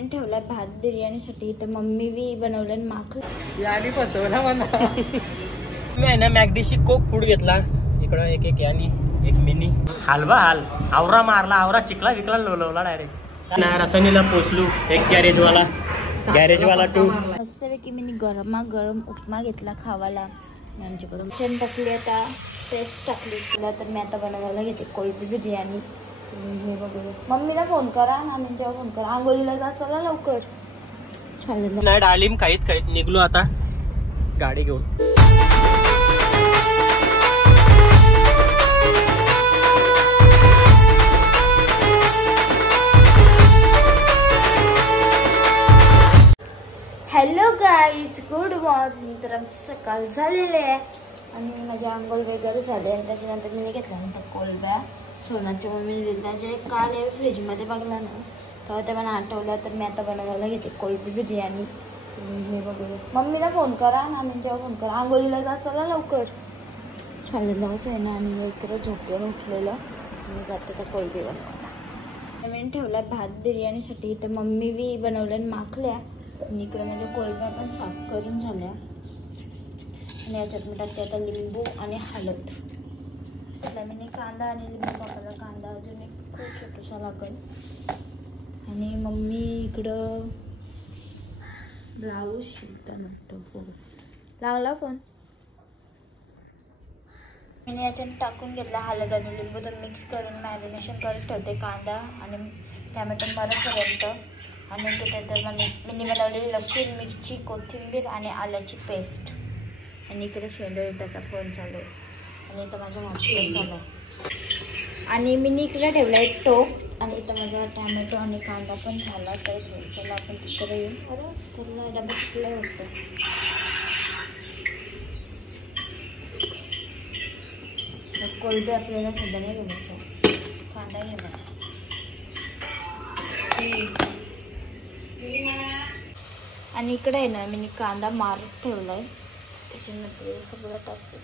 नवीन ठेवलाय भात बिर्याणीसाठी. तर मम्मी बी बनवले माखलं यानी फसवला मला. मी आहे ना मॅगडीशी कोक फूड घेतला. इकडं एक यानी एक मिनी हलवा आवरा मारला, आवरा चिकला विकला लोलवला डायरेक्ट. रसानीला पोचलू. एक गॅरेजवाला टू. मस्तपैकी मी गरम उपमा घेतला खावाला. आमच्याकडून चिकन टाकली, आता पेस्ट टाकली तिला. तर मी आता बनवायला घेते कोळंबी बिर्याणी. हे बघू, मम्मीला फोन करा, नानींच्या फोन करा. आंघोळीला जा चला लवकर. चालेल नाही डाळिंब काहीत निघलो आता गाडी घेऊन. Hello guys, good morning. तर आमची सकाळ झालेली आहे आणि माझी आंघोळ वगैरे झाले. आणि त्याच्यानंतर मी घेतल्यानंतर कोलब्या सोनाच्या मम्मीने दिल्या. जे काल फ्रीजमध्ये बघला ना तेव्हा ते मला आठवलं. तर मी आता बनवायला घेते कोळंबी बिर्याणी. हे बघू, मम्मीला फोन करा, नानींच्या फोन करा. आंघोळीला जा चला लवकर. चालेल जाऊचं आहे ना. आणि इकडं झोपून उठलेलं मी जाते त्या कोळंबी बनवायला. नवीन ठेवला भात बिर्याणीसाठी. तर मम्मी बी बनवल्या माखल्या. आणि इकडे माझ्या कोळंब्या पण साफ करून झाल्या. आणि याच्यात मी टाकते आता लिंबू आणि हळद. आता मी कांदा आणि लिंबू टाकला. कांदा अजून एक खूप छोटासा लागेल. आणि मम्मी इकडं ब्लाऊज शिवताना लागला पण मी याच्यात टाकून घेतला हळद आणि लिंबू. तर मिक्स करून मॅरिनेशन करत ठेवते कांदा आणि टॅमॅटो मरेपर्यंत. आणि त्याच्यात मी बनवलेली लसूण, मिरची, कोथिंबीर आणि आल्याची पेस्ट. आणि इकडे शेंडोळीटाचा फोन चालू आहे. आणि इथं माझा मागचं चालू आहे. आणि मी इकडे ठेवला आहे टोप. आणि इथं माझा टॅमॅटो आणि कांदा पण झाला. तर चला आपण तिकडे येऊन पूर्ण डबा तिकडे होतो. कोळंबी आपल्याला सध्या नाही घेण्याचं, कांदा घेण्याचा. आणि इकडे आहे ना मी कांदा मारत ठेवलाय. त्याच्यामध्ये सगळं टाकते.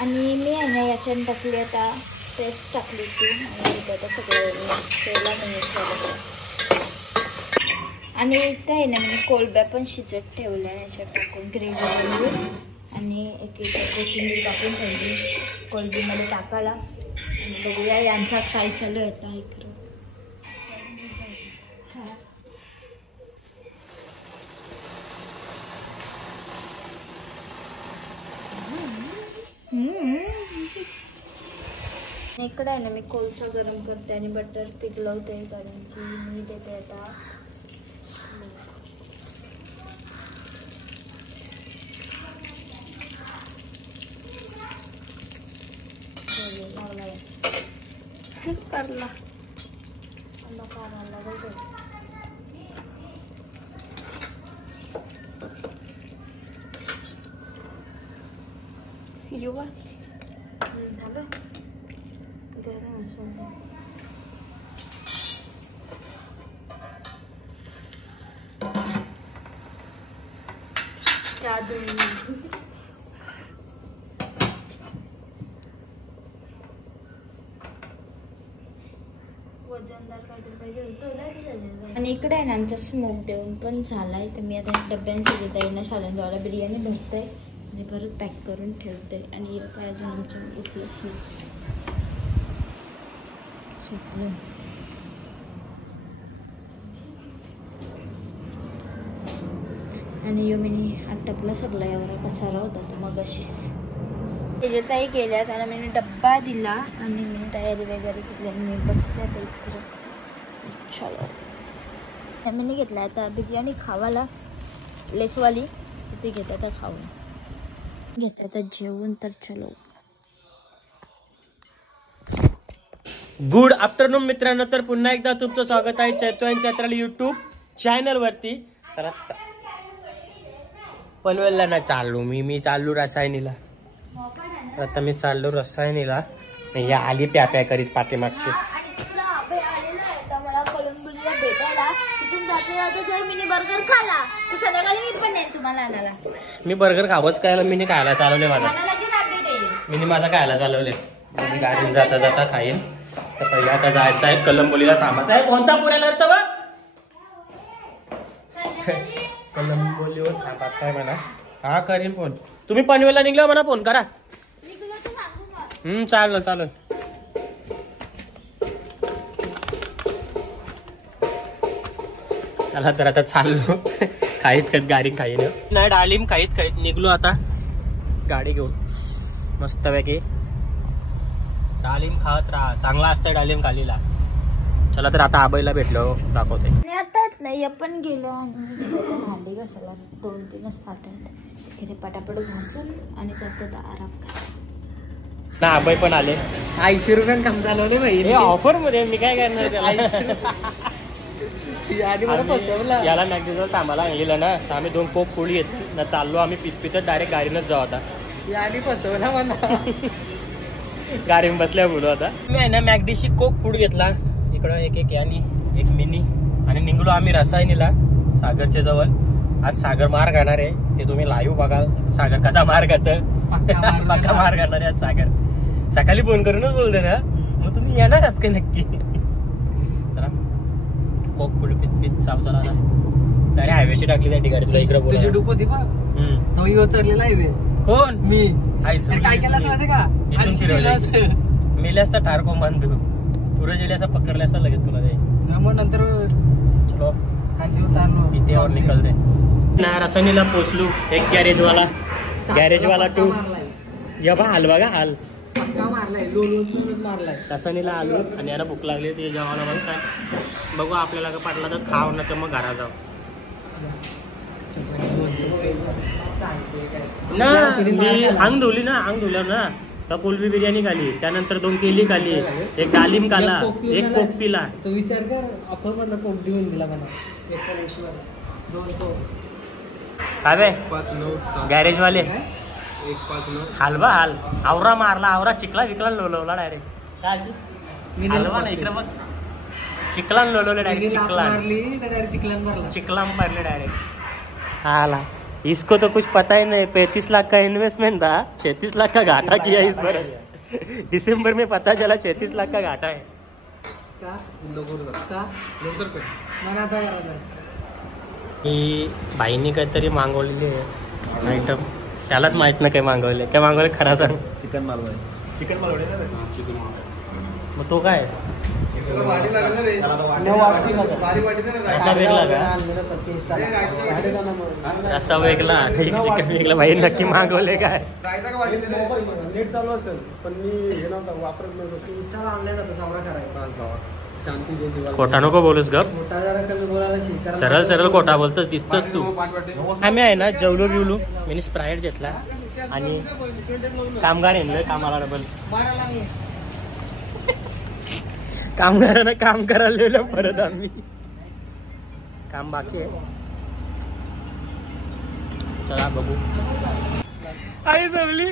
आणि मी आहे ना याच्यात टाकली आता पेस्ट टाकली ती. आणि आता सगळं तेला नाही. आणि इथं आहे ना मी कोळंब्या पण शिजत ठेवल्या याच्यात टाकून ग्रेव्हीमध्ये. आणि एक कोथिंबीर टाकून ठेवली कोळंबीमध्ये टाकायला. आणि बघूया यांचा काय चालू आहे इकडं. इकडे आहे ना मी कोळसा गरम करते आणि बटर पिघलवते. कारण की मी देते आता करला युवा झालं गरम असं. जादू वजनदार काहीतरी पाहिजे होतं. आणि इकडे आहे ना आमचा स्मोक देऊन पण झालाय. तर मी आता डब्यांचे देता येईल ना शाळांद्वारा बिर्याणी भरते आणि परत पॅक करून ठेवते. आणि काय अजून आमचं उठलंच नाही. आणि योमिनी आटपला सगळा यावर पसारा होता तर मग अशीच त्याच्यातही गेल्या. त्याला मी डब्बा दिला आणि मी तयारी वगैरे केली. मी बसते आता इकडे. चलो मी घेतला आता बिर्याणी खावाला लेसवाली. तिथे घेते आता खाऊन घेते आता जेवण. तर चलो गुड आफ्टरनून मित्रांनो. तर पुन्हा एकदा तुमचं स्वागत आहे चैतन्य चैत्राली यूट्यूब चॅनल वरती. तर आता पनवेलला ना चाललो मी चाललो रसायनीला. तर आता मी चाललो रसायनीला. या आली प्या करीत पाठीमागची. मला कोलंबीला भेटायला तिथून जाते मिनी बर्गर खाला. तू संध्याकाळी मी पण येईन तुम्हाला आणायला. मी बर्गर खावंच खायला मिनी खायला चालवले माझा. मिनी माझा खायला चालवले. गाडीत जाता जाता खाईन. तर पहिले आता जायचं आहे कलंबोलीला, थांबायचं आहे. कोणचा पुण्याला अर्थ बघ, कलंबोलीवर थांबायचं आहे म्हणा. हा करीन फोन. तुम्ही पनवेलला निघला म्हणा, फोन करा. चालेल चालेल. चला तर आता चाललो. खाईत खाईत गाडी खाईन नाही, डाळिंब खाईत खाईत निघलो आता गाडी घेऊन. मस्तपैकी डाळिंब खात राहा, चांगला असतंय डाळिंब खालीला. चला तर आता आबाईला भेटलो, दाखवते. आता नाही आपण गेलो आणि भांडी घासायला 2-3 ताट तिथे पटापट घासून आणि जातो आराम करा. ना आबाई पण आले. 80 रुपये काम चालवले भाई ऑफर मध्ये. मी काय करणार त्याला. याला मॅक्झिमम थांबायला आणलेलं ना, तर आम्ही 2 कोक पोळी येत ना चाललो. आम्ही पितपितच डायरेक्ट गाडीनच जाऊ आता. याने फसवला म्हणा. गाडीन बसल्या बोलू आता. मी आहे ना मॅकडीशी कोक फूड घेतला. इकडं एक यानी एक मिनी आणि निघलो आम्ही रसायनीला, सागरच्या जवळ. आज सागर मार खाणार आहे, ते तुम्ही लाईव्ह बघाल. सागर कसा मार खात, पक्का मार खाणार आहे आज सागर. सकाळी फोन करूनच बोलते ना, मग तुम्ही येणारच काय नक्की. चला कोक फूड पित साव. चला डायरेक्ट हायवेची टाकली त्या ठिकाणी. तुला इकडे तुझी डुप होती बा, तो चरलेला हायवे. कोण मी आईचं काय केलं माहिती का, इथून फिरवले मेल्यास तर ठार को मान तू पुरे जेले असं पकडले असं लगेच तुला ते. मग नंतर चलो खांजी उतारलो इथे और निकलते ना. रसायनीला पोचलो. एक गॅरेजवाला 2 जेव्हा हाल बघा हाल मारलाय, लोन मारलाय. रसायनीला आलो आणि याला भूक लागली ते जेवायला. मग काय बघू, आपल्याला का पाटला तर खाऊ ना, तर मग घरा जाऊ ना. मी अंग धुली ना, अंग धुलं ना तर कोलबी बिर्याणी खाली, त्यानंतर 2 केली खाली, एक डालिम खाला, एक कोक पिला. तो विचार कर, आपण म्हणलं कोक देऊन दिला म्हणा. काय गॅरेज वाले हलवा हाल आवरा मारला, आवरा चिखला विकला लोलवला डायरेक्ट. हलवा ना इकडे बघ, चिखलान लोलवले डायरेक्ट. चिखलान मारले डायरेक्ट. हाला इसको तो कुछ पता ही नहीं. 35 लाख का इन्वेस्टमेंट था, 36 लाख का घाटा किया इस बार. दिसंबर में पता चला 36 लाख का घाटा है. बाईनी काहीतरी मागवलेली आहे आयटम, त्यालाच माहित नाही काय मागवले. काय मागवले खरा सांग. चिकन मालवण. चिकन मालवण मग तो काय असा वेगळा का, असा वेगळा चिकन वेगळा. भाई नक्की मागवले काय. नेट चालू असेल पण मी हे नव्हतं वापरत नव्हतो. ऑनलाईन खोटा नको बोलूस गप, सरळ सरळ खोटा बोलतोस, दिसतोस तू. आम्ही आहे ना जेवलो बिवलो. मी स्प्राईट घेतला आणि कामगार येणलं कामाला डबल. कामगारांना काम करायला परत आम्ही काम बाकी आहे. चला बघू. आई जमली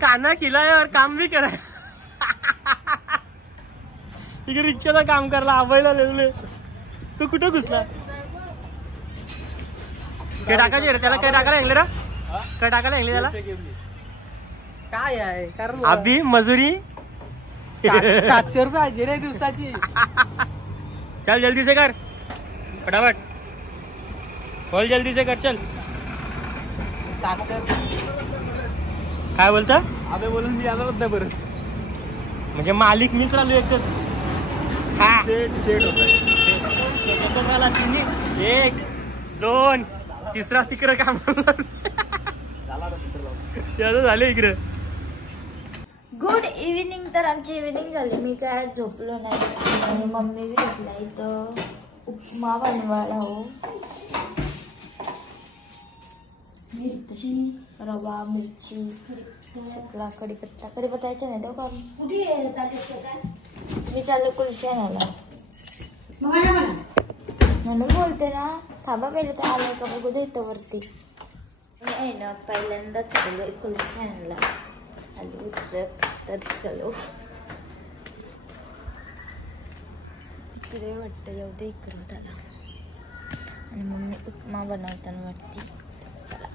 काना किलाय और काम भी कराय. इकडे रिक्षाचं काम करायला आबाईला लेवले. तू कुठं घुसला. काय टाकायचे रे त्याला, काय टाकायला लागले रा, काय टाकायला लागले त्याला. काय आहे कारण अभी मजुरी 700 रुपये हजेरी आहे दिवसाची. चल जल्दी से कर फटाफट, बोल जल्दी से कर चल. 700 काय बोलता. अबे बोलून मी आलो होता बरं. म्हणजे मालिक मीच राहिलो एकच. एक 2 तिसरा तिकडं काम झालं इकडं. Good evening. तर आमची इव्हिनिंग झाली. मी काय झोपलो नाही आणि मम्मी बी घेतला इथं उपमा बनवायला. हो तशी रवा मिरची सगळा कढीपत्ता. कढीपत्ता नाही देऊ का मी चाललो कुल्फी आणायला. म्हणून बोलते ना, थांबा पहिले तर आलं का बघू देतो वरती. मी आहे ना पहिल्यांदाच चाललोय कुल्फी आणायला. आली उतरत तर चलो इकडे वाटतं येऊ दे इकडं त्याला. आणि मम्मी उपमा बनवताना वाटते. चला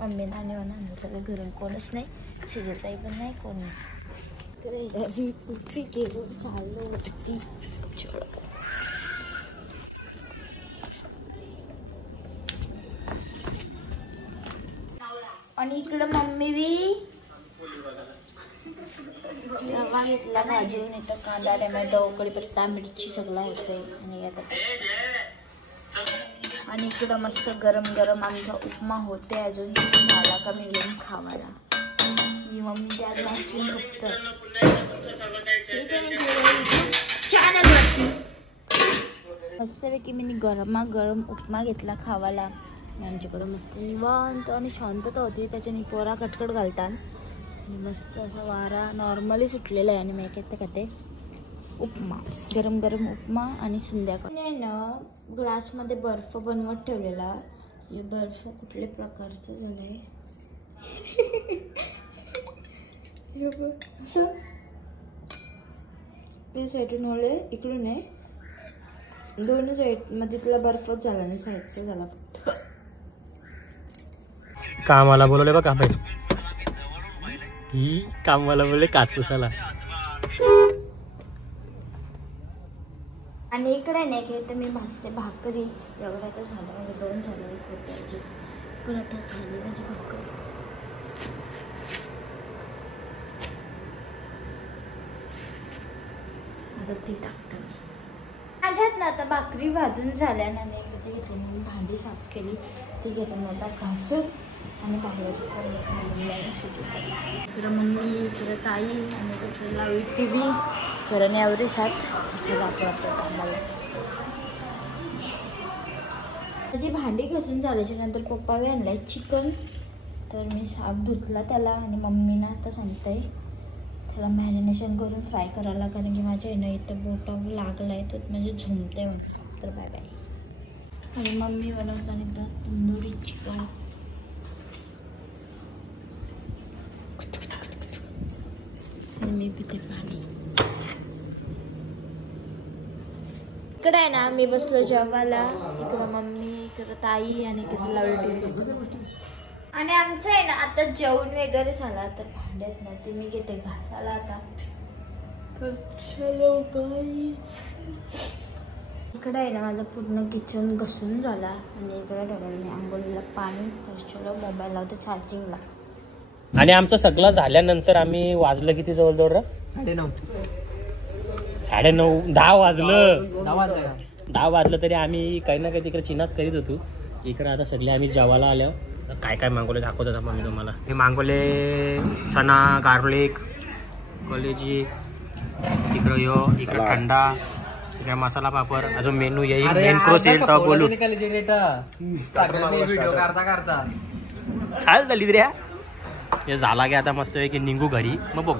मम्मी नाणे आणलं सगळं घरून कोणच नाही, शिजताई पण नाही कोण नाही. कुठे गेलो चाललो वरती. आणि इकडं मम्मी बी रवा घेतला भाजून. इथं कांदा टोमॅटो कढीपत्ता मिरची सगळं होते. आणि इकडं मस्त गरम गरम आमचा उपमा होते अजून. झाला का मी घेऊन खावायला. मी मम्मी त्या फक्त मस्तपैकी मी गरम उपमा घेतला खावाला. आमच्याकडं मस्त निवांत आणि शांतता होती. त्याच्याने पोरा कटकट घालतात. मस्त असा वारा नॉर्मली सुटलेला आहे. आणि मी खाते उपमा, गरम गरम उपमा. आणि संध्याकाळी ना ग्लासमध्ये बर्फ बनवत ठेवलेला. हे बर्फ कुठल्या प्रकारचं झालंय हे बघ. असं या साईडून ओळे इकडून आहे. दोन्ही साईड मध्ये तुला बर्फच झाला नाही, साईडचा झाला फक्त. कामाला बोलवले बघ आपण. ही कामाला बोलले काच पुसाला. आणि इकडे नाही की तर मी भाजते भाकरी. एवढं आता झालं म्हणजे 2 झालं होते पण आता झाली माझी भाकरी. आता ती टाकते माझ्यात ना. आता भाकरी भाजून झाल्या ना. मी किती घेतली मी भांडी साफ केली. ती घेते मग आता घासून आणि बाहेर इकडं मम्मी इकडं ताई आणि इकडं लावली TV. कारण एवढे साथ चला कामाला. माझी भांडी घासून झाल्याच्या नंतर पप्पाने आणलाय चिकन. तर मी साफ धुतला त्याला. आणि मम्मीना आता सांगताय त्याला मॅरिनेशन करून फ्राय करायला. कारण की माझ्या येणं इथं बोटावर लागलाय तर म्हणजे झुमते म्हणतात. तर बाय बाय. आणि मम्मी बनवताना एकदा तंदुरी चिकन. आणि मी पिते पाणी. इकडे आहे ना मी बसलो जेवायला. इकडं मम्मी, इकडं ताई आणि इकडं लावली. आणि आमचं आहे ना आता जेवण वगैरे झाला. तर भांड्यात ना ते मी घेते घासायला आता. तर चलो गाईस. इकडे आहे ना माझं पूर्ण किचन घसून झाला. आणि इकडे ठेवलं मी आंघोळीला पाणी. तर चलो मोबाईल लावते चार्जिंगला. आणि आमचं सगळं झाल्यानंतर आम्ही वाजलं किती जवळजवळ 9:30 10 वाजलं. 10 वाजलं तरी आम्ही काही ना काही तिकडे चिनाच करीत होतो. इकडे आता सगळे आम्ही जेवायला आलो. काय काय मागवले दाखवत होता मम्मी तुम्हाला. मी मागवले चना गार्लिक कॉलेजी. इकडं इकडं थंडा. इकडे मसाला पापड. अजून मेनू येईल. मेन कोर्स येईल तर बोलू. चाल झाली रे. हे झाला की आता मस्त की निघू घरी मग बघू.